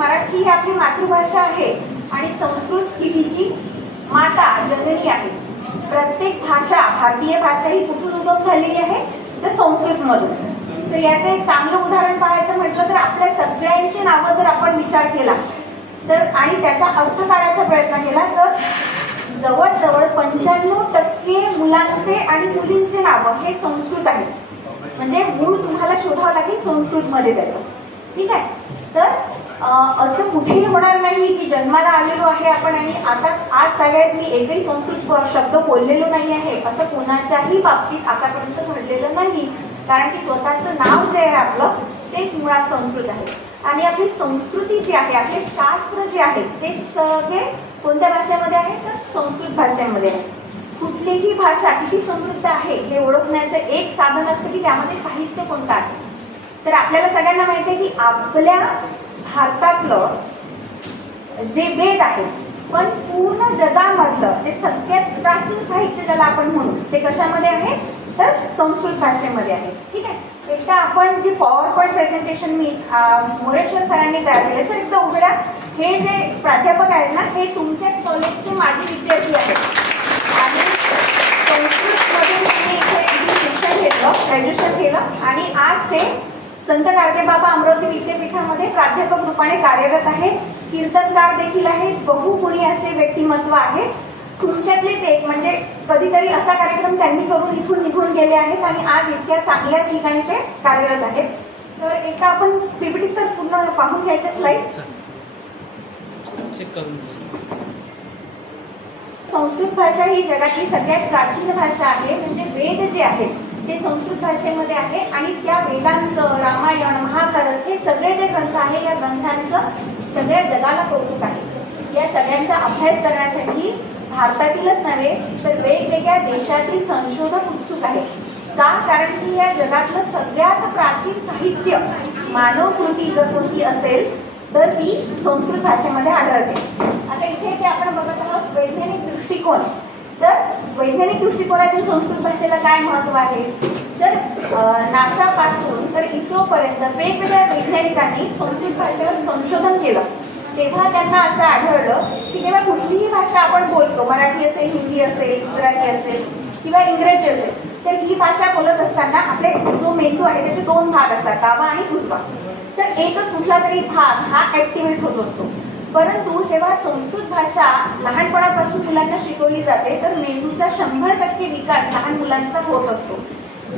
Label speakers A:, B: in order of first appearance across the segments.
A: मराठी ही आपली मातृभाषा आहे आणि संस्कृत ही तिची माता जननी आहे. प्रत्येक भाषा भारतीय भाषा ही कुठून उगम झालेली आहे? तर संस्कृतमधून. तर याचं एक चांगलं उदाहरण पाहायचं म्हटलं तर आपल्या सगळ्यांची नावं जर आपण विचार केला तर आणि त्याचा अर्थ काढायचा प्रयत्न केला तर जवळजवळ पंच्याण्णव टक्के मुलांचे आणि मुलींचे नावं हे संस्कृत आहे. म्हणजे मूळ तुम्हाला शोधावं लागेल संस्कृतमध्ये त्याचं. ठीक आहे? तर असं कुठेही होणार नाही की जन्माला आलेलो आहे आपण आणि आता आज सगळ्यात मी एकही संस्कृत शब्द बोललेलो नाही आहे असं कोणाच्याही बाबतीत आतापर्यंत घडलेलं नाही. कारण की स्वतःचं नाव जे आहे आपलं तेच मुळात संस्कृत आहे. आणि आपली संस्कृती जी आहे आपले शास्त्र जे आहे ते सगळे कोणत्या भाषेमध्ये आहे? तर संस्कृत भाषेमध्ये आहे. कुठलीही भाषा किती समृद्ध आहे हे ओळखण्याचं एक साधन असतं की त्यामध्ये साहित्य कोणतं आहे? तर आपल्याला सगळ्यांना माहिती आहे की आपल्या भारतातलं जे वेद आहेत पण पूर्ण जगामधलं जे सगळ्यात प्राचीन साहित्य ज्याला आपण म्हणू ते कशामध्ये आहे? तर संस्कृत भाषेमध्ये आहे. ठीक आहे? एकदा आपण जे पॉवर पॉईंट प्रेझेंटेशन मी अं, मोरेश्वर सरांनी तयार केलं सर एकदा उघड्या हे जे प्राध्यापक आहेत ना हे तुमच्याच कॉलेजचे माजी विद्यार्थी आहेत. आणि संस्कृतमध्ये मी इथे शिक्षण घेतलं ग्रॅज्युएशन केलं आणि आज ते संत गाडगेबाबा अमरावती विद्यापीठामध्ये प्राध्यापक रूपाने कार्यरत आहेत. कीर्तनकार देखील आहेत. बहुगुणी असे व्यक्तिमत्व आहेत तुमच्यातलेच एक म्हणजे कधीतरी असा कार्यक्रम त्यांनी करून इथून निघून गेले आहेत आणि आज इतक्या चांगल्या ठिकाणी ते कार्यरत आहेत. तर एका आपण पीपीटी सर पूर्ण पाहून घ्यायच्या स्लाईड. संस्कृत भाषा ही जगातली सगळ्यात प्राचीन भाषा आहे. म्हणजे वेद जे आहेत ते संस्कृत भाषेमध्ये आहे आणि त्या वेदांचं रामायण महाभारत हे सगळे जे ग्रंथ आहे या ग्रंथांचं सगळ्या जगाला कौतुक आहे. या सगळ्यांचा अभ्यास करण्यासाठी भारतातीलच नव्हे तर वेगवेगळ्या देशातील संशोधक उत्सुक आहेत का? कारण की या जगातलं सगळ्यात प्राचीन साहित्य मानवकृती जर कोणती असेल तर ती संस्कृत भाषेमध्ये आढळते. आता इथे जे आपण बघत आहोत वैज्ञानिक दृष्टिकोन. वैज्ञानिक दृष्टिकोनातून संस्कृत भाषेला काय महत्त्व आहे? तर नासापासून तर इस्रोपर्यंत वेगवेगळ्या वैज्ञानिकांनी संस्कृत भाषेवर संशोधन केलं. तेव्हा त्यांना असं आढळलं की जेव्हा कुठलीही भाषा आपण बोलतो मराठी असेल हिंदी असेल गुजराती असेल किंवा इंग्रजी असेल तर ही भाषा बोलत असताना आपले जो मेंदू आहे त्याचे दोन भाग असतात डावा आणि उजवा. तर एकच कुठला तरी भाग हा ऍक्टिव्हेट होत असतो. परंतु जेव्हा संस्कृत भाषा लहानपणापासून मुलांना शिकवली जाते तर मेंदूचा शंभर टक्के विकास लहान मुलांचा होत असतो.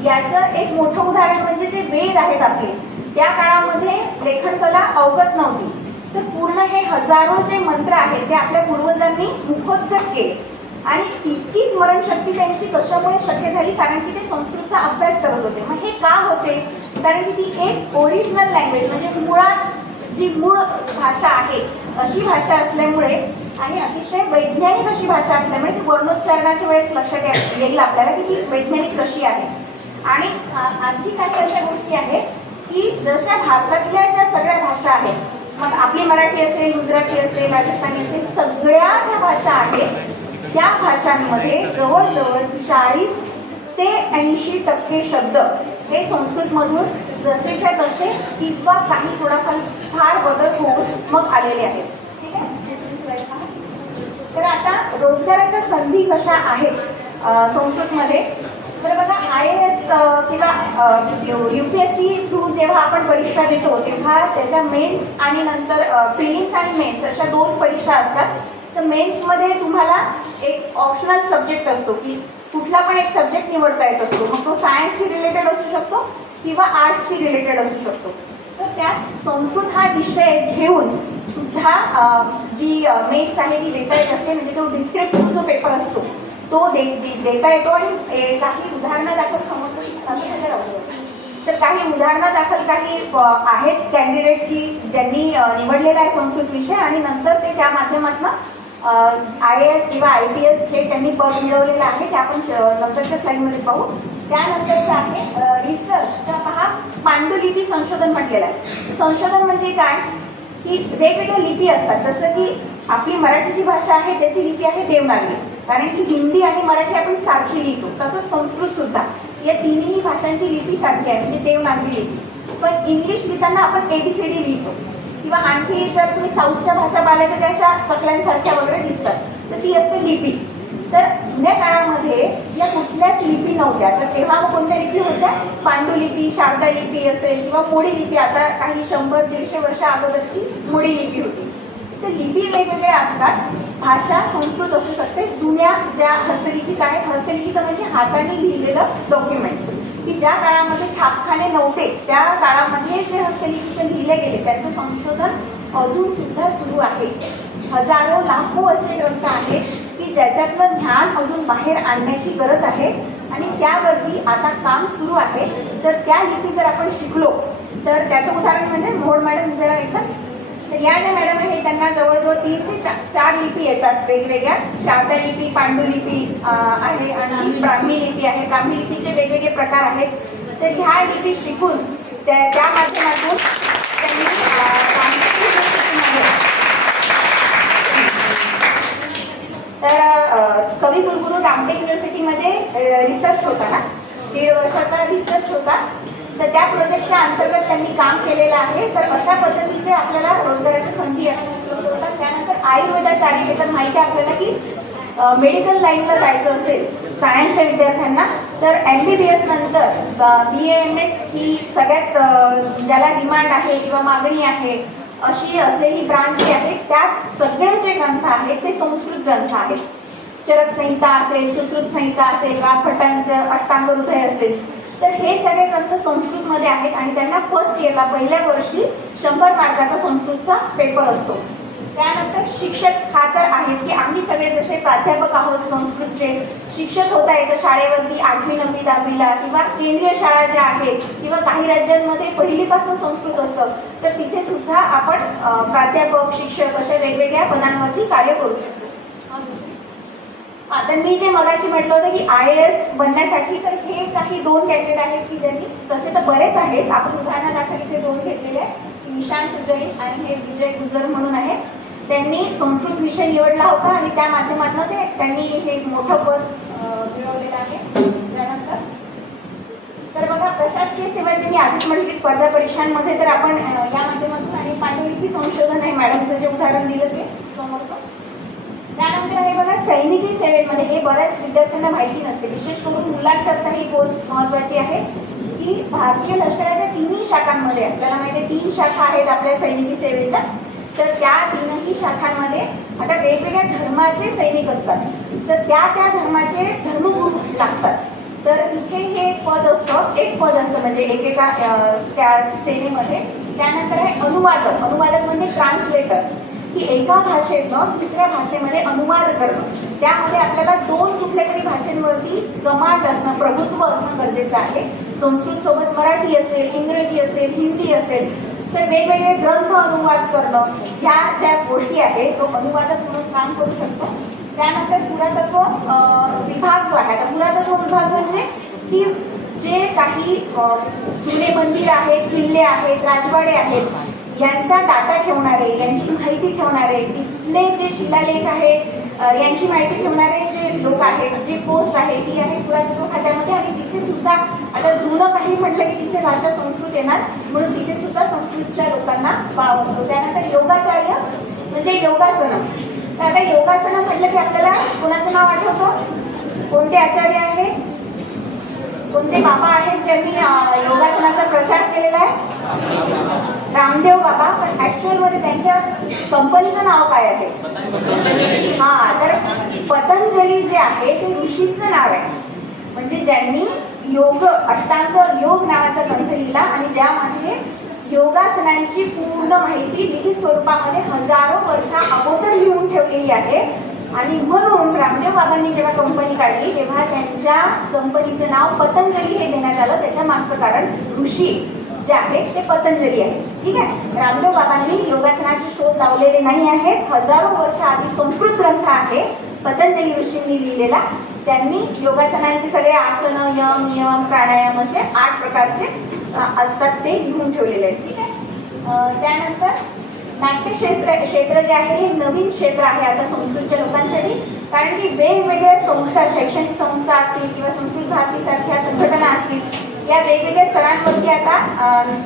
A: याचं एक मोठं उदाहरण म्हणजे जे वेद आहेत आपले त्या काळामध्ये लेखनकला अवगत नव्हती. तर पूर्ण हे हजारो जे मंत्र आहेत ते आपल्या पूर्वजांनी मुखोद्गत केले. आणि इतकी स्मरणशक्ती त्यांची कशामुळे शक्य झाली? कारण की ते संस्कृतचा अभ्यास करत होते. मग हे का होते? कारण की ती एक ओरिजिनल लँग्वेज म्हणजे मुळात जी मूळ भाषा आहे अशी भाषा असल्यामुळे आणि अतिशय वैज्ञानिक अशी भाषा असल्यामुळे ती वर्णोच्चारणाच्या वेळेस लक्षात येईल आपल्याला की ती वैज्ञानिक कशी आहे. आणि आणखी काही अशा गोष्टी आहेत की जशा भारतातल्या ज्या सगळ्या भाषा आहेत मग आपली मराठी असेल गुजराती असेल राजस्थानी असेल सगळ्या ज्या भाषा आहेत त्या भाषांमध्ये जवळजवळ चाळीस ते ऐंशी टक्के शब्द हे संस्कृतमधून जसेच्या तसे किंवा काही थोडाफार अगोदर होऊन मग आलेले आहेत. ठीक आहे? तर आता रोजगाराच्या संधी कशा आहेत संस्कृतमध्ये? तर बघा आय ए एस किंवा U P S C through जेव्हा आपण परीक्षा देतो तेव्हा त्याच्या मेन्स आणि नंतर प्रिलिम्स आणि मेन्स अशा दोन परीक्षा असतात. तर मेन्समध्ये तुम्हाला एक ऑप्शनल सब्जेक्ट असतो की कुठला पण एक सब्जेक्ट निवडता येत असतो. मग तो सायन्सशी रिलेटेड असू शकतो किंवा आर्ट्सशी रिलेटेड असू शकतो. तर त्यात संस्कृत हा विषय घेऊन सुद्धा जी मेन्स आहे ती देता येत असते. म्हणजे तो डिस्क्रिप्टिव्ह जो पेपर असतो तो दे देता येतो. आणि काही उदाहरणं दाखल समोर तर काही उदाहरणं दाखल काही आहेत कॅन्डिडेट जी ज्यांनी निवडलेला आहे संस्कृत विषय आणि नंतर ते त्या माध्यमातून आय ए एस किंवा आय पी एस हे त्यांनी पद मिळवलेलं आहे. ते आपण नंतरच्या स्लाईडमध्ये पाहू. त्यानंतरचं आहे रिसर्च तर पहा पांडुलिपी संशोधन म्हटलेलं आहे. संशोधन म्हणजे काय? की वेगवेगळ्या लिपी असतात. जसं की आपली मराठीची भाषा आहे त्याची लिपी आहे देवनागरी. कारण की हिंदी आणि मराठी आपण सारखी लिहितो. तसंच संस्कृत सुद्धा. या तिन्ही भाषांची लिपी सारखी आहे म्हणजे देवनागरी लिपी. पण इंग्लिश लिहिताना आपण ए बी सी डी लिहितो. किंवा आणखी जर तुम्ही साऊथच्या भाषा पाहिल्या तर त्या अशा चकल्यांसारख्या वगैरे दिसतात तर ती असते लिपी. तर जुन्या काळामध्ये या कुठल्याच लिपी नव्हत्या. तर तेव्हा कोणत्या लिपी होत्या? पांडुलिपी शारदा लिपी असेल किंवा मोडी लिपी. आता काही शंभर दीडशे वर्ष अगोदरची मोडी लिपी होती. तर लिपी वेगवेगळ्या असतात. भाषा संस्कृत असू शकते. जुन्या ज्या हस्तलिखित आहेत हस्तलिखित म्हणजे हाताने लिहिलेलं डॉक्युमेंट की ज्या काळामध्ये छापखाने नव्हते त्या काळामध्ये जे हस्तलिखित लिहिले गेले त्यांचं संशोधन अजून सुद्धा सुरू आहे. हजारो लाखो असे ग्रंथ आहेत. ज्याच्यातलं ज्ञान अजून बाहेर आणण्याची गरज आहे. आणि त्यावरती आता काम सुरू आहे. जर त्या लिपी जर आपण शिकलो तर त्याचं उदाहरण म्हणजे मोड मॅडम जरा एकदा तर या ज्या मॅडम आहे त्यांना जवळजवळ तीन ते चा चार लिपी येतात वेगवेगळ्या. शारदा लिपी पांडुलिपी आहे आणि ब्राह्मी लिपी आहे. ब्राह्मी लिपीचे वेगवेगळे प्रकार आहेत. तर ह्या लिपी शिकून त्या त्या माध्यमातून त्यांनी अं, सांस्कृतिक संस्कृतीमध्ये तर अ, कवी कुलगुरू रामटेक युनिव्हर्सिटीमध्ये रिसर्च होता ना? दीड वर्षाचा रिसर्च होता. तर त्या प्रोजेक्टच्या अंतर्गत त्यांनी काम केलेलं आहे. तर अशा पद्धतीचे आपल्याला रोजगाराच्या संधी उपलब्ध होतात त्यानंतर आयुर्वेदाचार्य तर माहिती आहे आपल्याला की मेडिकल लाईनला जायचं असेल सायन्सच्या विद्यार्थ्यांना तर एम बी बी एस नंतर बी एम एस ही सगळ्यात ज्याला डिमांड आहे किंवा मागणी आहे अशी असलेली ब्रांच जी आहे त्यात सगळे जे ग्रंथ आहेत ते संस्कृत ग्रंथ आहेत. चरक संहिता असेल सुश्रुत संहिता असेल वाघभटांचं अष्टांग हृदय असेल. तर हे सगळे ग्रंथ संस्कृतमध्ये आहेत आणि त्यांना फर्स्ट इयरला पहिल्या वर्षी शंभर मार्काचा संस्कृतचा पेपर असतो. त्यानंतर शिक्षक हा तर आहेच की आम्ही सगळे जसे प्राध्यापक आहोत संस्कृतचे शिक्षक होता येतं शाळेवरती आठवी नववी दहावीला किंवा केंद्रीय शाळा ज्या आहेत किंवा काही राज्यांमध्ये पहिलीपासून संस्कृत असतं तर तिथे सुद्धा आपण प्राध्यापक शिक्षक अशा वेगवेगळ्या पदांवरती कार्य करू शकतो. आता मी जे मगाशी म्हटलं होतं की आय एस बनण्यासाठी तर हे काही दोन कॅन्डिडेट आहेत की ज्यांनी तसे तर बरेच आहेत. आपण उदाहरणादाखल इथे दोन घेतलेले आहेत. निशांत जैन आणि हे विजय गुजर म्हणून आहे त्यांनी संस्कृत विषय निवडला होता आणि त्या माध्यमातून ते त्यांनी हे मोठं पद मिळवलेलं आहे. त्यानंतर तर बघा प्रशासकीय सेवा जे मी आधीच म्हटली स्पर्धा परीक्षांमध्ये तर आपण या माध्यमातून आणि पांडुलिपी संशोधन आहे मॅडमचं जे उदाहरण दिलं ते समोरचं. सैनिकी सेवेमध्ये हे बऱ्याच विद्यार्थ्यांना माहिती नसते. विशेष करून मुलांकरता ही पोस्ट महत्त्वाची आहे. की भारतीय लष्कराच्या तिन्ही शाखांमध्ये आपल्याला माहिती आहे तीन शाखा आहेत आपल्या सैनिकी सेवेच्या. तर त्या तीनही शाखांमध्ये आता वेगवेगळ्या धर्माचे सैनिक असतात. तर त्या त्या धर्माचे धर्मगुरू लागतात. तर इथे हे एक पद असतं. एक पद असतं म्हणजे एकेका त्या सेनेमध्ये त्यानंतर आहे अनुवादक. अनुवादक म्हणजे ट्रान्सलेटर की एका भाषेतनं दुसऱ्या भाषेमध्ये अनुवाद करणं. त्यामध्ये आपल्याला दोन कुठल्या तरी भाषेंवरती कमांड असणं प्रभुत्व असणं गरजेचं आहे. संस्कृत सोबत मराठी असेल इंग्रजी असेल हिंदी असेल तर वेगवेगळे ग्रंथ अनुवाद करणं ह्या ज्या गोष्टी आहेत तो अनुवादक म्हणून काम करू शकतो. त्यानंतर पुरातत्व विभाग जो आहे आता पुरातत्व विभाग म्हणजे की जे काही जुने मंदिर आहेत किल्ले आहेत राजवाडे आहेत यांचा डाटा ठेवणारे यांची माहिती ठेवणारे तिथले जे शिलालेख आहेत यांची माहिती ठेवणारे जे लोक आहेत जे पोस्ट आहे ती आहे पुरातत्व खात्यामध्ये आणि तिथे सुद्धा आता जुनं काही म्हटलं की तिथे भाषा संस्कृत येणार म्हणून तिथे सुद्धा संस्कृतच्या लोकांना वाव असतो. त्यानंतर योगाचार्य म्हणजे योगासनं. तर आता योगासनं म्हटलं की आपल्याला कोणाचं नाव आठवतं? कोणते आचार्य आहे? कोणते बाबा आहेत ज्यांनी योगासनाचा प्रचार केलेला आहे? रामदेव बाबा पण ऍक्च्युअलमध्ये त्यांच्या कंपनीचं नाव काय आहे? हा तर पतंजली जे आहे ते ऋषींचं नाव आहे. म्हणजे ज्यांनी योग अष्टांग योग नावाचा ग्रंथ लिहिला आणि त्यामध्ये योगासनांची पूर्ण माहिती लिखित स्वरूपामध्ये हजारो वर्षा अगोदर लिहून ठेवलेली आहे. आणि म्हणून रामदेव बाबांनी जेव्हा कंपनी काढली तेव्हा त्यांच्या कंपनीचं नाव पतंजली हे देण्यात आलं त्याच्या मागचं कारण ऋषी. जे आहेत ते पतंजली आहे. ठीक आहे? रामदेव बाबांनी योगासनाचे शोध लावलेले नाही आहेत हजारो वर्ष आधी संस्कृत ग्रंथ आहे पतंजली ऋषींनी लिहिलेला. त्यांनी योगासनांचे सगळे आसन यम नियम प्राणायाम असे आठ प्रकारचे असतात ते लिहून ठेवलेले आहेत. ठीक आहे? त्यानंतर नाट्यक्षेत्र क्षेत्र जे आहे हे नवीन क्षेत्र आहे आता संस्कृतच्या लोकांसाठी. कारण की वेगवेगळ्या संस्था शैक्षणिक संस्था असतील किंवा संस्कृत भारतीसारख्या संघटना असतील या वेगवेगळ्या स्तरांवरती आता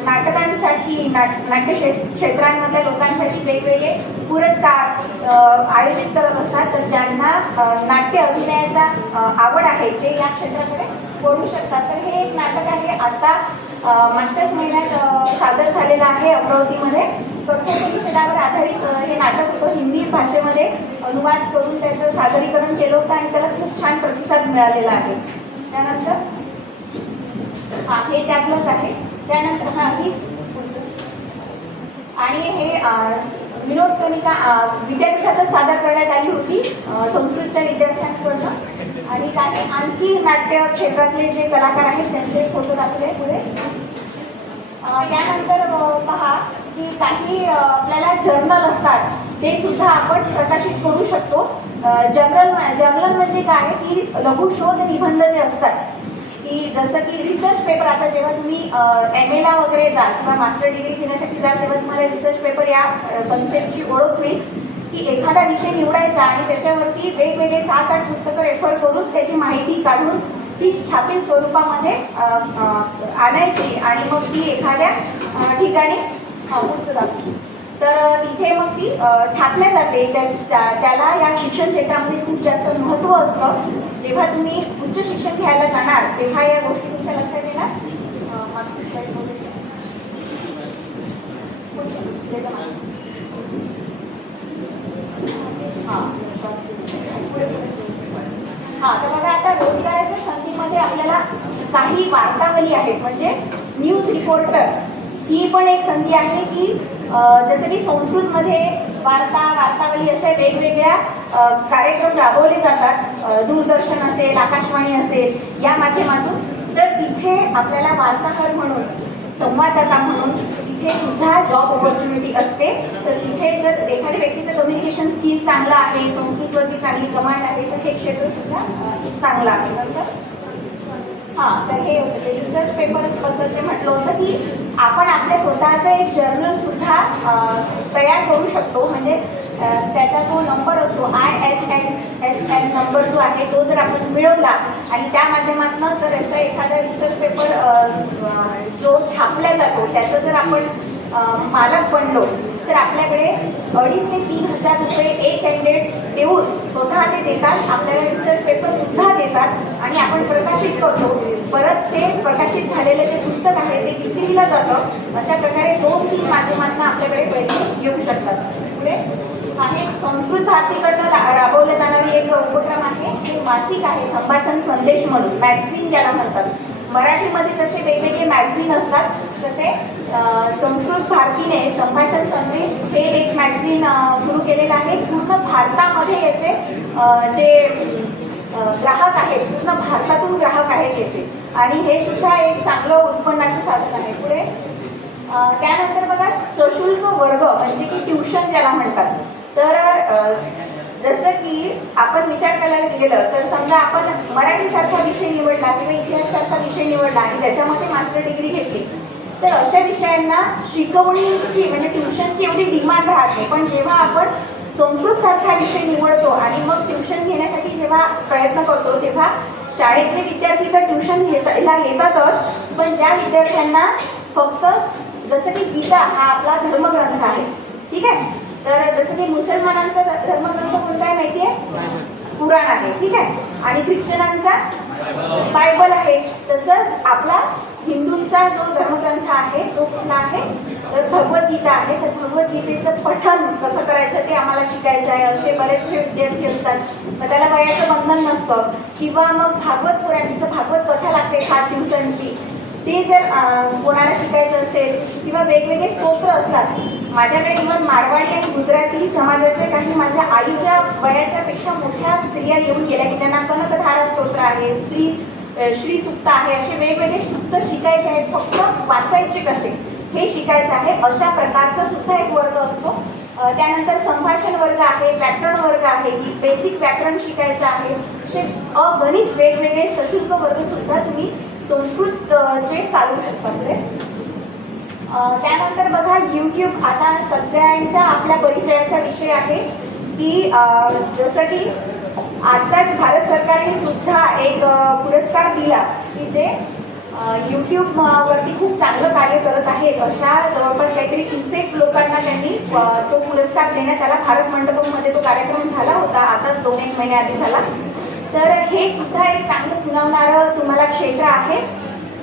A: नाटकांसाठी नाट नाट्य क्षेत्रांमधल्या लोकांसाठी वेगवेगळे पुरस्कार आयोजित करत असतात. तर ज्यांना नाट्य अभिनयाचा आवड आहे ते या क्षेत्राकडे वळू शकतात. तर हे एक नाटक आहे. आता मागच्याच महिन्यात सादर झालेलं आहे अमरावतीमध्ये. तथ्यपरिषदावर आधारित हे नाटक होतं. हिंदी भाषेमध्ये अनुवाद करून त्याचं सादरीकरण केलं होतं आणि त्याला खूप छान प्रतिसाद मिळालेला आहे. त्यानंतर हां हे त्यातलंच आहे. त्यानंतर हा हीच आणि हे विनोद कनिका विद्यापीठातच सादर करण्यात आली होती संस्कृतच्या विद्यार्थ्यांकडनं आणि काही आणखी नाट्य क्षेत्रातले जे कलाकार आहेत त्यांचे फोटो दाखवले पुढे. त्यानंतर पहा की काही आपल्याला जर्नल असतात ते सुद्धा आपण प्रकाशित करू शकतो. जर्नल जर्नल म्हणजे काय? की लघुशोध निबंध जे असतात की जसं की रिसर्च पेपर आता जेव्हा तुम्ही एम एला वगैरे जाल किंवा मास्टर डिग्री घेण्यासाठी जाल तेव्हा तुम्हाला रिसर्च पेपर या कन्सेप्टची ओळख होईल. की एखादा विषय निवडायचा आणि त्याच्यावरती वेगवेगळे सात आठ पुस्तकं रेफर करून त्याची माहिती काढून ती छापील स्वरूपामध्ये आणायची आणि मग ती एखाद्या ठिकाणी उंच दाखवली तर तिथे मग ती छापल्या जाते. त्या- त्या- त्याला या शिक्षण क्षेत्रामध्ये खूप जास्त महत्त्व असतं. जेव्हा तुम्ही उच्च शिक्षण घ्यायला जाणार तेव्हा या गोष्टी तुमच्या लक्षात येणार? हां. तर बघा आता रोजगाराच्या संधीमध्ये आपल्याला काही वार्तावली आहेत. म्हणजे न्यूज रिपोर्टर ही पण एक संधी आहे की जसं की संस्कृतमध्ये वार्ता वार्तावली अशा वेगवेगळ्या कार्यक्रम राबवले जातात. दूरदर्शन असेल आकाशवाणी असेल या माध्यमातून. तर तिथे आपल्याला वार्ताहर म्हणून संवाददाता म्हणून तिथे सुद्धा जॉब ऑपॉर्च्युनिटी असते. तर तिथे जर एखाद्या व्यक्तीचं कम्युनिकेशन स्किल चांगलं आहे संस्कृतवरती चांगली कमांड आहे तर हे क्षेत्र सुद्धा चांगलं आहे. नंतर हां तर हे रिसर्च पेपरबद्दल जे म्हटलं होतं की आपण आपल्या स्वतःचं एक जर्नल सुद्धा तयार करू शकतो. म्हणजे त्याचा जो नंबर असतो I S N S N number जो आहे तो जर आपण मिळवला आणि त्या माध्यमातून जर असं एखादा रिसर्च पेपर जो छापला जातो त्याचं जर आपण मालक बनलो तर आपल्याकडे अडीच ते तीन हजार रुपये एक कॅन्डिडेट देऊन स्वतः ते देतात. आपल्याला रिसर्च पेपर सुद्धा देतात. आणि आपण प्रकाशित करतो. परत ते प्रकाशित झालेलं जे पुस्तक आहे ते विक्रीला जातं. अशा प्रकारे दोन तीन माध्यमांना आपल्याकडे पैसे येऊ शकतात. पुढे आहे संस्कृत भारतीकडनं रा- राबवलं जाणारी एक उपक्रम आहे. ते मासिक आहे संभाषण संदेश म्हणून. मॅगझिन ज्याला म्हणतात. मराठीमध्ये जसे वेगवेगळे मॅगझिन असतात तसे संस्कृत भारतीने संभाषण संदेश हे एक मॅगझिन सुरू केलेलं आहे. पूर्ण भारतामध्ये याचे जे ग्राहक आहेत पूर्ण भारतातून ग्राहक आहेत याचे. आणि हे सुद्धा एक चांगलं उत्पन्नाचं साधन आहे. पुढे त्यानंतर बघा सशुल्क वर्ग म्हणजे की ट्युशन ज्याला म्हणतात. तर जसं की आपण विचार करायला गेलं तर समजा आपण मराठीसारखा विषय निवडला किंवा इतिहाससारखा विषय निवडला आणि त्याच्यामध्ये मास्टर डिग्री घेतली तर अशा विषयांना शिकवणीची म्हणजे ट्युशनची एवढी डिमांड राहत नाही. पण जेव्हा आपण संस्कृतसारखा विषय निवडतो आणि मग ट्युशन घेण्यासाठी जेव्हा प्रयत्न करतो तेव्हा शाळेतले विद्यार्थी तर ट्युशन घेता येतातच पण ज्या विद्यार्थ्यांना फक्त जसं की गीता हा आपला धर्मग्रंथ आहे ठीक आहे? तर जसं की मुसलमानांचा धर्मग्रंथ कोणता आहे माहिती आहे? पुराण आहे ठीक आहे? आणि ख्रिश्चनांचा बायबल आहे. तसंच आपला हिंदूंचा जो धर्मग्रंथ आहे तो कुठला आहे? तर भगवद्गीता आहे. तर भगवद्गीतेचं पठन कसं करायचं ते आम्हाला शिकायचं आहे. असे बरेचसे विद्यार्थी असतात. मग त्याला वयाचं बंधन नसतं. किंवा मग भागवत पुराणीचं जसं भागवत कथा लागते सात दिवसांची ते जर कोणाला शिकायचं असेल किंवा वेगवेगळे स्तोत्र असतात माझ्याकडे इव्हन मारवाडी आणि गुजराती समाजाच्या काही माझ्या आईच्या वयाच्या पेक्षा मोठ्या स्त्रिया येऊन गेल्या की त्यांना कनकधारा स्तोत्र आहे स्त्री श्री सुक्त आहे असे वेगवेगळे सुक्त शिकायचे आहेत फक्त वाचायचे कसे? हे शिकायचं आहे. अशा प्रकारचा सुद्धा एक वर्ग असतो. त्यानंतर संभाषण वर्ग आहे व्याकरण वर्ग आहे की बेसिक व्याकरण शिकायचं आहे. असे अगणित वेगवेगळे सशुल्क वर्ग सुद्धा तुम्ही संस्कृत जे चे चालवू शकता त्यानंतर बघा यूट्यूब आता सगळ्यांच्या आपल्या परिचयाचा विषय आहे की जसं की आत्ताच भारत सरकारने सुद्धा एक पुरस्कार दिला की जे यूट्यूबवरती खूप चांगलं कार्य करत आहे. अशा जवळपास काहीतरी किसेक लोकांना त्यांनी तो पुरस्कार देण्यात आला. भारत मंडपमध्ये तो कार्यक्रम झाला होता. आता दोन एक महिन्याआधी झाला. तर हे सुद्धा एक चांगलं खुणवणारं तुम्हाला क्षेत्र आहे.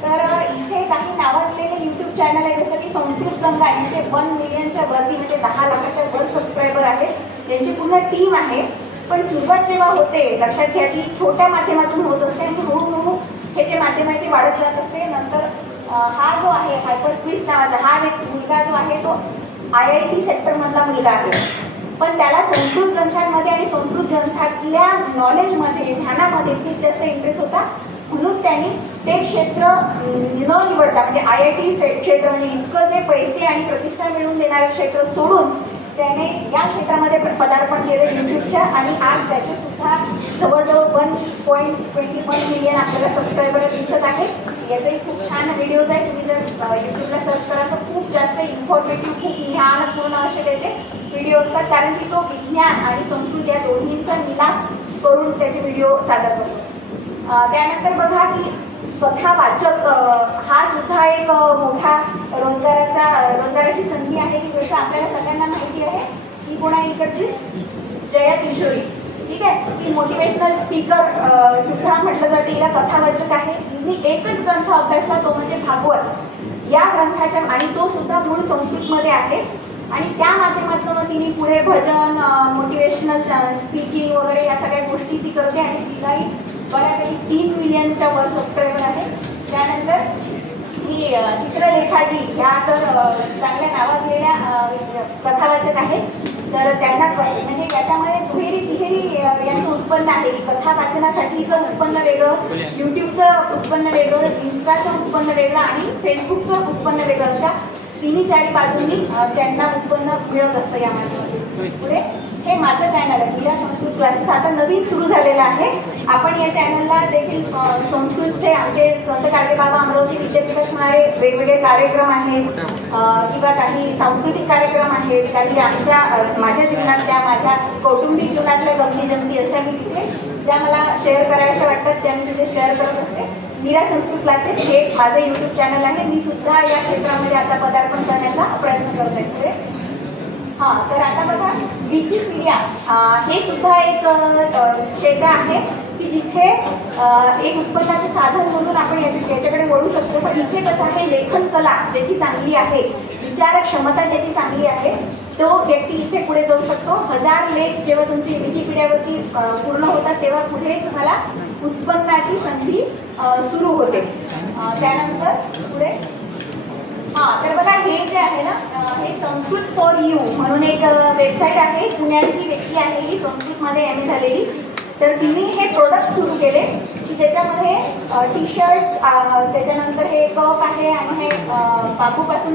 A: तर इथे काही नावाजलेले यूट्यूब चॅनल आहे जसं की संस्कृत गंगा जिथे वन मिलियनच्या वरती म्हणजे दहा लाखाच्या वर सबस्क्रायबर आहेत. त्यांची पूर्ण टीम आहे. पण सुरुवात जेव्हा होते लक्षात घ्या की छोट्या माध्यमातून होत असते आणि हळूहळू हे जे माध्यम आहे ते वाढत जात असते नंतर हा जो आहे हायपर क्विज नावाचा हा एक मुलगा जो आहे तो आय आय टी सेक्टरमधला मुलगा आहे. पण त्याला संस्कृत ग्रंथांमध्ये आणि संस्कृत ग्रंथातल्या नॉलेजमध्ये ज्ञानामध्ये खूप जास्त इंटरेस्ट होता. म्हणून त्यांनी ते क्षेत्र न निवडता म्हणजे आय आय टी क्षेत्र म्हणजे इतकं जे पैसे आणि प्रतिष्ठा मिळवून देणारे क्षेत्र सोडून त्याने या क्षेत्रामध्ये पण पदार्पण केलं यूट्यूबच्या आणि आज त्याचे सुद्धा जवळजवळ one point twenty one million आपल्याला सबस्क्रायबर दिसत आहे. याचेही खूप छान व्हिडिओज आहेत. तुम्ही जर यूट्यूबला सर्च करा तर खूप जास्त इन्फॉर्मेटिव्ह खूप ज्ञानपूर्ण असे त्याचे व्हिडिओ असतात कारण की तो विज्ञान आणि संस्कृत या दोन्हींचा मिलाप करून त्याचे व्हिडिओ सादर करतो. त्यानंतर बघा की स्वतः वाचक हा सुद्धा एक मोठा रोजगाराचा रोजगाराची संधी आहे. की जसं आपल्याला सगळ्यांना माहिती आहे की कोणा इकडची? जया किशोरी. ठीक आहे? ती मोटिवेशनल स्पीकर सुद्धा म्हटलं जातं तिला कथावाचक आहे. मी एकच ग्रंथ अभ्यासला तो म्हणजे भागवत. या ग्रंथाच्या आणि तो सुद्धा मूळ संस्कृतमध्ये आहे. आणि त्या माध्यमातून तिने पुढे भजन मोटिवेशनल स्पीकिंग वगैरे या सगळ्या गोष्टी ती करते आणि तिलाही बऱ्यापैकी तीन मिलियनच्या वर सबस्क्रायबर आहे त्यानंतर ही चित्रलेखाजी ह्या तर चांगल्या नावाजलेल्या कथावाचक आहेत तर त्यांना म्हणजे याच्यामध्ये दुहेरी तिहेरी यांचं उत्पन्न आहे. कथा वाचनासाठीचं उत्पन्न वेगळं यूट्यूबचं उत्पन्न वेगळं इन्स्टाचं उत्पन्न वेगळं आणि फेसबुकचं उत्पन्न वेगळं अशा तिन्ही चारी बाजूंनी त्यांना उत्पन्न मिळत असतं या माध्यमातून. पुढे हे माझं चॅनल आहे. मीरा संस्कृत क्लासेस आता नवीन सुरू झालेलं आहे. आपण या चॅनलला देखील संस्कृतचे आमचे संत गाडगेबाबा अमरावती विद्यापीठात होणारे वेगवेगळे कार्यक्रम आहेत. किंवा काही सांस्कृतिक कार्यक्रम आहेत. काही आमच्या माझ्या जीवनातल्या माझ्या कौटुंबिक जीवनातल्या गमती जमती अशा मी तिथे ज्या मला शेअर करायच्या वाटतात त्या मी तिथे शेअर करत असते. मीरा संस्कृत क्लासेस हे माझं यूट्यूब चॅनल आहे. मी सुद्धा या क्षेत्रामध्ये आता पदार्पण करण्याचा प्रयत्न करत आहे हां तर आता बघा विकिपीडिया हे सुद्धा एक क्षेत्र आहे की जिथे एक उत्पन्नाचं साधन म्हणून आपण याच्याकडे वळू शकतो. पण इथे कसं आहे लेखन कला ज्याची चांगली आहे विचार क्षमता ज्याची चांगली आहे तो व्यक्ती इथे पुढे जाऊ शकतो. हजार लेख जेव्हा तुमची विकिपीडियावरती पूर्ण होतात तेव्हा पुढे तुम्हाला उत्पन्नाची संधी सुरू होते. त्यानंतर पुढे हा तर बघा हे जे आहे ना हे संस्कृत फॉर यू म्हणून एक वेबसाईट आहे. पुण्याची व्यक्ती आहे ही संस्कृतमध्ये एम ए झालेली. तर तिने हे प्रोडक्ट सुरू केले की ज्याच्यामध्ये टी शर्ट्स त्याच्यानंतर हे कप आहे आणि हे अं,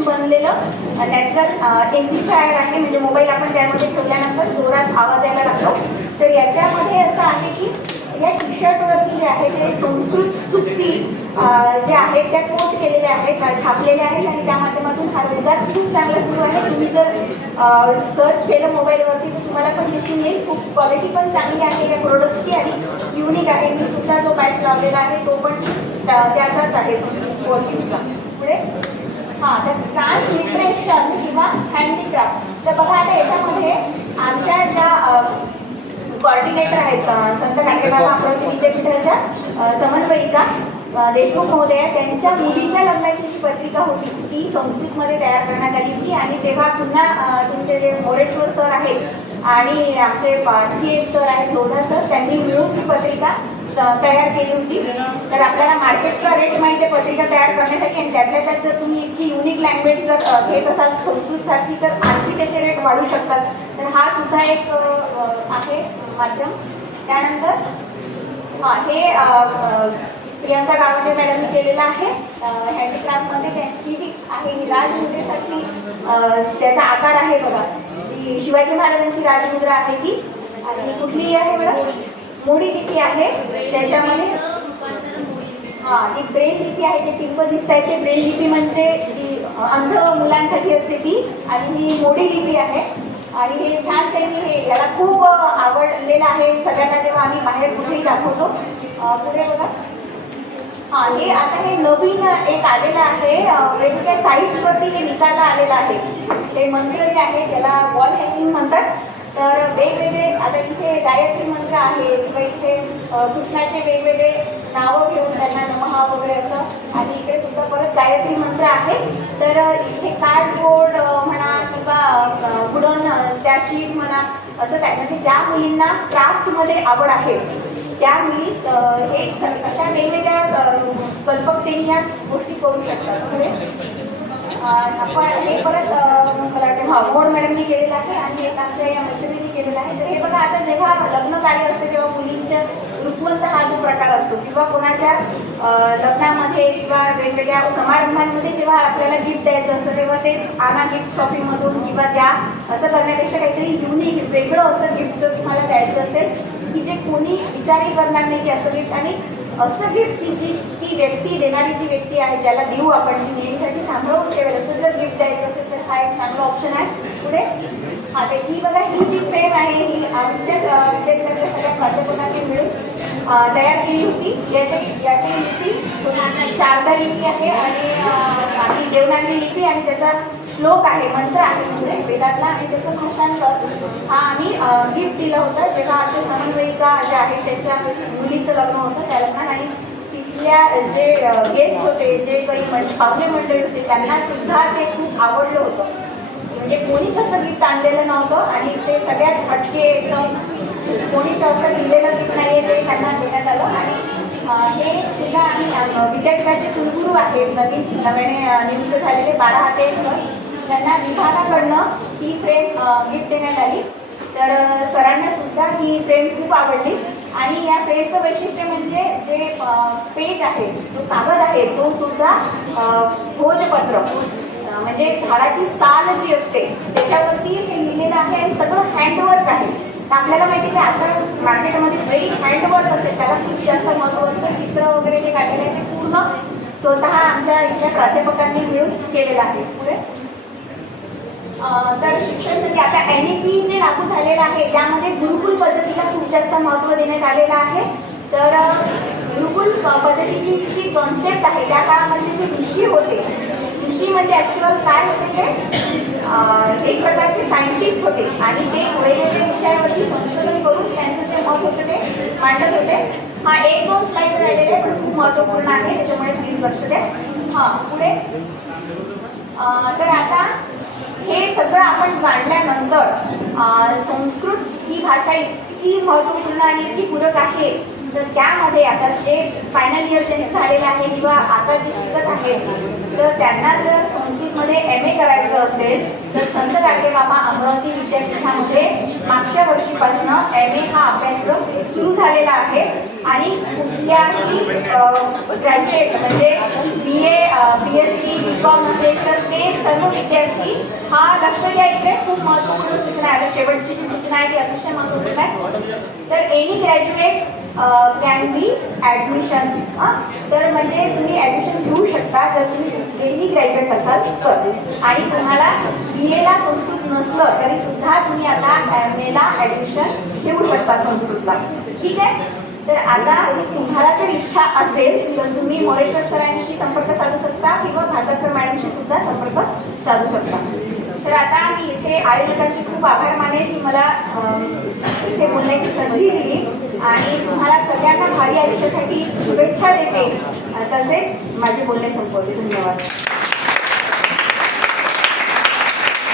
A: बनलेलं नॅचरल एम्प्लिफायर आहे. म्हणजे मोबाईल आपण त्यामध्ये ठेवल्यानंतर जोरात आवाज यायला लागतो. तर याच्यामध्ये असं आहे की या टी शर्टवरती जे आहे ते संस्कृत सुट्टी जे आहेत त्या कोट केलेल्या आहेत छापलेल्या आहेत आणि त्या माध्यमातून हा रोजगार खूप चांगला सुरू आहे. तुम्ही जर सर्च केलं मोबाईलवरती तर तुम्हाला पण दिसून येईल. खूप क्वालिटी पण चांगली आहे. या प्रोडक्टची आणि युनिक आहे. मी सुद्धा जो बॅच लावलेला आहे. तो पण त्या- त्याचाच आहे. पुढे? हां तर ट्रान्सलिटरेशन किंवा हँडीक्राफ्ट तर बघा आता याच्यामध्ये आमच्या ज्या कॉर्डिनेटर आहेत स- संत गाडगेबाबा अमरावती विद्यापीठाच्या समन्वयिका देशमुख महोदया त्यांच्या मुलीच्या लग्नाची जी पत्रिका होती ती संस्कृतमध्ये तयार करण्यात आली होती. आणि तेव्हा पुन्हा तुमचे जे मोरेश्वर सर आहेत आणि आमचे पार्थी सर आहेत लोधा सर त्यांनी मिळून ही पत्रिका तयार केली होती. तर आपल्याला मार्केटचा रेट माहिती आहे पत्रिका तयार करण्यासाठी आणि त्यातल्या त्यात जर तुम्ही इतकी युनिक लँग्वेज जर घेत असाल संस्कृतसाठी तर आणखी त्याचे रेट वाढू शकतात. तर हा सुद्धा एक आहे. माध्यम. त्यानंतर हां हे प्रियंका गावडे मॅडमने केलेलं आहे. हँडीक्राफ्टमध्ये त्यांची जी आहे ही राजमुद्रेसाठी त्याचा आकार आहे बघा. जी शिवाजी महाराजांची राजमुद्रा आहे ती. आणि कुठली आहे मॅडम मोडी लिपी आहे. त्याच्यामध्ये हां ती ब्रेन लिपी आहे जे टिंप दिसत आहे ते ब्रेन लिपी म्हणजे जी अंध मुलांसाठी असते ती. आणि ही मोडी लिपी आहे. आणि हे छान त्यांनी हे याला खूप आवडलेलं आहे. सगळ्यांना जेव्हा आम्ही बाहेर कुठेही दाखवतो पुढे बघा? हां हे आता हे नवीन एक आलेलं आहे. वेगवेगळ्या साईट्सवरती हे निकाला आलेलं आहे. ते मंत्र जे आहे त्याला वॉल हँगिंग म्हणतात. तर वेगवेगळे आता इथे गायत्री मंत्र आहे किंवा इथे कृष्णाचे वेगवेगळे नावं घेऊन त्यांना नमहा वगैरे असं. आणि इकडे सुद्धा परत गायत्री मंत्र आहे. तर इथे कार्डबोर्ड म्हणा शीट म्हणा असं काय? म्हणजे ज्या मुलींना क्राफ्टमध्ये आवड आहे त्या मुली हे अशा वेगवेगळ्या कल्पकतेने या गोष्टी करू शकतात. म्हणजे आपण हे परत मला वाटतं हा मोड मॅडमनी केलेलं आहे आणि एक आमच्या या मैत्रिणींनी केलेलं आहे. तर हे बघा आता जेव्हा लग्न कार्य असते तेव्हा मुलींच्या रुक्मंत हा जो प्रकार असतो किंवा कोणाच्या लग्नामध्ये किंवा वेगवेगळ्या समारंभांमध्ये जेव्हा आपल्याला गिफ्ट द्यायचं असतं तेव्हा तेच आणा गिफ्ट शॉपिंगमधून किंवा द्या असं करण्यापेक्षा काहीतरी युनिक वेगळं असं गिफ्ट जर तुम्हाला द्यायचं असेल की जे कोणी विचारही करणार नाही की असं गिफ्ट आणि असं गिफ्ट की जी ती व्यक्ती देणारी जी व्यक्ती आहे ज्याला देऊ आपण ती नेहमीसाठी सांभाळून ठेवेल असं जर गिफ्ट द्यायचं असेल तर हा एक चांगला ऑप्शन आहे. पुढे हा ही बघा ही जी फ्रेम आहे ही आमच्या विद्यार्थ्यांना सगळ्या प्राध्यापकांनी मिळून तयार केली होती. याची याची लिपी शारदा लिपी आहे आणि अं, आणि देवनागरी लिपी आणि त्याचा श्लोक आहे मंत्र आहे. म्हणजे वेदातला आणि त्याचं भाषांतर. हा आम्ही गिफ्ट दिलं होतं. जेव्हा आमच्या समन्वयिका ज्या आहेत त्यांच्या मुलीचं लग्न होतं त्या लग्नात आणि तिथल्या जे गेस्ट होते जे काही मं- पाहुणे मंडळी होते त्यांना सुद्धा ते खूप आवडलं होतं. म्हणजे कोणीच असं गिफ्ट आणलेलं नव्हतं आणि ते सगळ्यात हटके एकदम कोणीच असं लिहिलेलं गिफ्ट नाही आहे ते त्यांना देण्यात आलं. आणि हे सुद्धा आम्ही विद्यापीठाचे कुलगुरू आहेत नवीन नव्याने नियुक्त झालेले बारा हाते त्यांना विभागाकडनं ही फ्रेम गिफ्ट देण्यात आली. तर सरांना सुद्धा ही फ्रेम खूप आवडली. आणि या फ्रेमचं वैशिष्ट्य म्हणजे जे पेज आहे जो कागद आहे तो सुद्धा भोजपत्र म्हणजे झाडाची साल जी असते त्याच्यावरती हे लिहिलेलं आहे आणि सगळं हँडवर्क आहे. तर आपल्याला माहिती आहे की आता मार्केटमध्ये जे हँडवर्क असेल त्याला खूप जास्त महत्त्व असतं. चित्र वगैरे जे काढलेलं आहे ते पूर्ण स्वतः आमच्या इथल्या प्राध्यापकांनी मिळून केलेलं आहे. पुढे. तर शिक्षण म्हणजे आता एन ई पी जे लागू झालेलं आहे त्यामध्ये गुरुकुल पद्धतीला खूप जास्त महत्त्व देण्यात आलेलं आहे. तर गुरुकुल प- पद्धतीची जी कॉन्सेप्ट आहे त्या काळामध्ये जे ऋषी होते ऋषी म्हणजे ॲक्च्युअल काय होते ते? एक प्रकारचे सायंटिस्ट होते. आणि ते वेगवेगळ्या विषयावरती संशोधन करून त्यांचं जे मत होतं ते मांडत होते. हा एक दोन स्लाईड राहिलेले आहे, पण खूप महत्त्वपूर्ण आहे त्याच्यामुळे प्लीज लक्ष द्या. हां पुढे. तर आता हे सगळं आपण जाणल्यानंतर संस्कृत ही भाषा इतकी महत्त्वपूर्ण आणि इतकी पूरक आहे. तर त्यामध्ये आता जे फायनल इयर ज्यांचे झालेले आहे किंवा आता जे शिकत आहे तर त्यांना जर मध्ये एम ए करायचं असेल तर संत गाडगे बाबा अमरावती विद्यापीठामध्ये मागच्या वर्षीपासून एम ए हा अभ्यासक्रम सुरू झालेला आहे. आणि विद्यार्थी ग्रॅज्युएट म्हणजे B A B S C B com असेल तर ते सर्व विद्यार्थी हा लक्ष द्या इथे. खूप महत्त्वपूर्ण सूचना आहे. शेवटची जी सूचना आहे ती अतिशय महत्त्वपूर्ण आहे. तर any graduate can be admission तर म्हणजे तुम्ही ॲडमिशन घेऊ शकता जर तुम्ही एनी ग्रॅज्युएट असाल तर. आणि तुम्हाला बी एला संस्कृत नसलं तरी सुद्धा तुम्ही आता एम एला ॲडमिशन घेऊ शकता संस्कृतला. ठीक आहे? तर आता तुम्हाला जर इच्छा असेल तर तुम्ही मोरेश्वर सरांशी संपर्क साधू शकता किंवा भागवतर मॅडमशी सुद्धा संपर्क साधू शकता. तर आता मी इथे आयोजकांचे खूप आभार मानेन. की मला इथे बोलण्याची संधी दिली. आणि तुम्हाला सगळ्यांना भावी आयुष्यासाठी शुभेच्छा देते. तसेच माझे बोलणे संपवते. धन्यवाद.